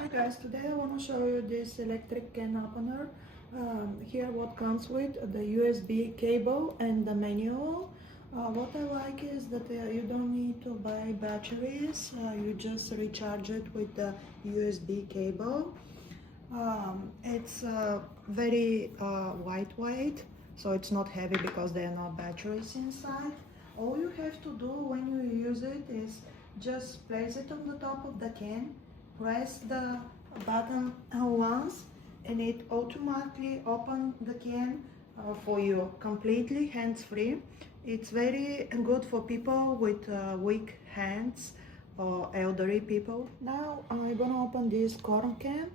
Hi guys, today I want to show you this electric can opener. Here what comes with the USB cable and the manual. What I like is that you don't need to buy batteries, you just recharge it with the USB cable. It's very lightweight, so it's not heavy because there are no batteries inside. All you have to do when you use it is just place it on the top of the can, press the button once, and it automatically opens the can for you, completely hands-free. It's very good for people with weak hands or elderly people. Now I'm gonna open this corn can.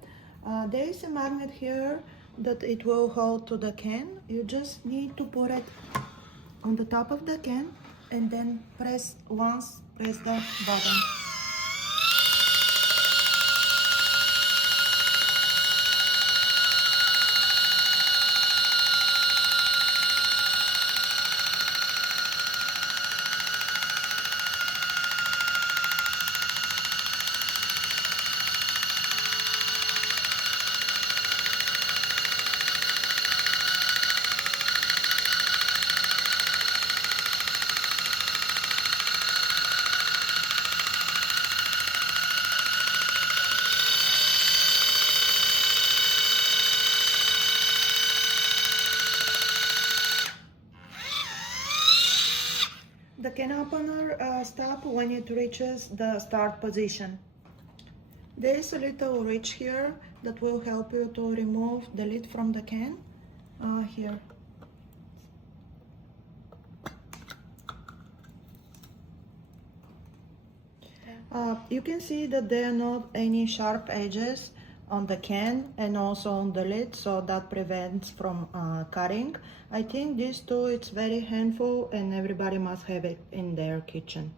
There is a magnet here that it will hold to the can. You just need to put it on the top of the can and then press the button. The can opener stops when it reaches the start position. There is a little ridge here that will help you to remove the lid from the can. Here. You can see that there are not any sharp edges on the can and also on the lid, so that prevents from cutting. I think this tool is very handful and everybody must have it in their kitchen.